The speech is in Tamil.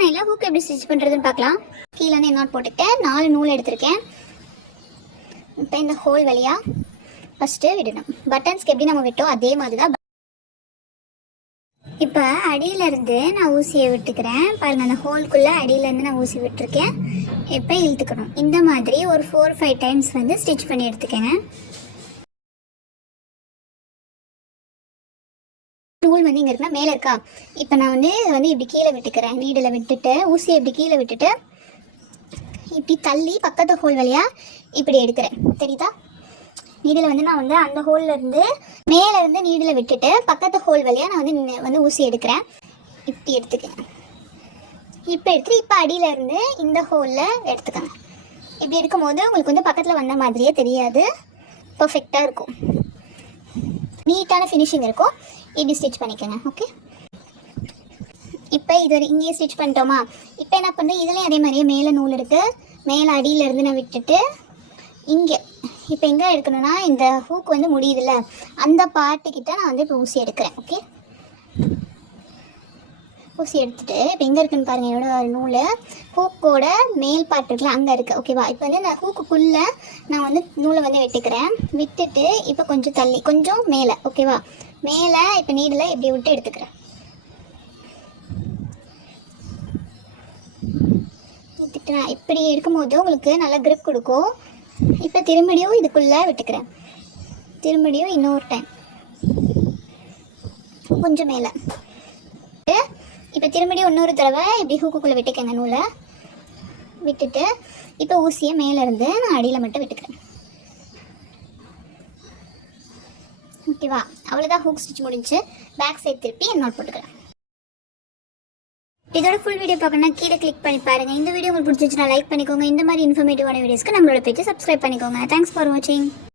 நைல ஹூக் எப்படி ஸ்டிச் பண்ணுறதுன்னு பார்க்கலாம். கீழே வந்து நாட் போட்டுக்கிட்டேன், 4 நூல் எடுத்திருக்கேன். இப்போ இந்த ஹோல் வழியாக ஃபஸ்ட்டு விடணும். பட்டன்ஸ்க்கு எப்படி நம்ம விட்டோம் அதே மாதிரி தான். இப்போ அடியிலேருந்து நான் ஊசியை விட்டுக்கிறேன் பாருங்கள். அந்த ஹோல்குள்ளே அடியிலேருந்து நான் ஊசி விட்டுருக்கேன். இப்போ இழுத்துக்கணும். இந்த மாதிரி ஒரு 4-5 டைம்ஸ் வந்து ஸ்டிச் பண்ணி எடுத்துக்கேங்க. நூல் வந்து இங்கே இருக்குன்னா மேலே இருக்கா. இப்போ நான் வந்து இப்படி கீழே விட்டுக்கிறேன். நீடில் விட்டுட்டு ஊசியை இப்படி கீழே விட்டுட்டு இப்படி தள்ளி பக்கத்து ஹோல் வழியாக இப்படி எடுக்கிறேன். தெரியுதா? நீடில் வந்து நான் வந்து அந்த ஹோல்லேருந்து மேலேருந்து நீடில் விட்டுட்டு பக்கத்து ஹோல் வழியாக நான் வந்து ஊசி எடுக்கிறேன். இப்படி எடுத்துக்கேன். இப்போ எடுத்துகிட்டு இப்போ அடியிலேருந்து இந்த ஹோலில் எடுத்துக்கோங்க. இப்படி எடுக்கும்போது உங்களுக்கு வந்து பக்கத்தில் வந்த மாதிரியே தெரியாது, பர்ஃபெக்டாக இருக்கும், நீட்டான ஃபினிஷிங் இருக்கும். இப்படி ஸ்டிச் பண்ணிக்கோங்க. ஓகே, இப்போ இது இங்கேயே ஸ்டிச் பண்ணிட்டோமா. இப்போ என்ன பண்ணுறேன், இதுலேயும் அதே மாதிரியே மேலே நூல் இருக்குது. மேலே அடியிலேருந்து நான் விட்டுட்டு இங்கே இப்போ எங்கே எடுக்கணும்னா இந்த ஹூக் வந்து முடியுதுல்ல அந்த பாட்டுக்கிட்ட நான் வந்து இப்போ ஊசி எடுக்கிறேன். ஓகே, ஊசி எடுத்துகிட்டு இப்போ எங்கே இருக்குன்னு பாருங்கள். என்னோட நூல் ஹூக்கோட மேல் பாட்டு இருக்குல்ல அங்கே இருக்குது. ஓகேவா? இப்போ வந்து நான் ஹூக்குக்குள்ளே நான் வந்து நூலை வந்து விட்டுக்கிறேன். விட்டுட்டு இப்போ கொஞ்சம் தள்ளி கொஞ்சம் மேலே. ஓகேவா? மேலே இப்போ நீடில் இப்படி விட்டு எடுத்துக்கிறேன். எடுத்துக்கிட்டேன். இப்படி எடுக்கும்போது உங்களுக்கு நல்லா க்ரிப் கொடுக்கும். இப்போ திரும்படியும் இதுக்குள்ளே விட்டுக்கிறேன். திரும்படியும் இன்னொரு டைம் கொஞ்சம் மேலே. இப்போ திரும்படியும் இன்னொரு தடவை இப்படி ஹூக்குக்குள்ளே விட்டுக்கங்க. நூலை விட்டுட்டு இப்போ ஊசியை மேலேருந்து நான் அடியில் மட்டும் விட்டுக்கிறேன். ஓகேவா? அவ்வளோதான், ஹூக் ஸ்டிச் முடிஞ்சு. பேக் சைட் திருப்பி நோட் போட்டுக்கிறேன். இதோட ஃபுல் வீடியோ பார்க்கணும்னா கீழே கிளிக் பண்ணி பாருங்கள். இந்த வீடியோ உங்களுக்கு பிடிச்சிச்சுன்னா லைக் பண்ணிக்கோங்க. இந்த மாதிரி இன்ஃபர்மேட்டிவான வீடியோஸ்க்கு நம்மளோட பேஜை சப்ஸ்கிரைப் பண்ணிக்கோங்க. தேங்க்ஸ் ஃபார் வாட்சிங்.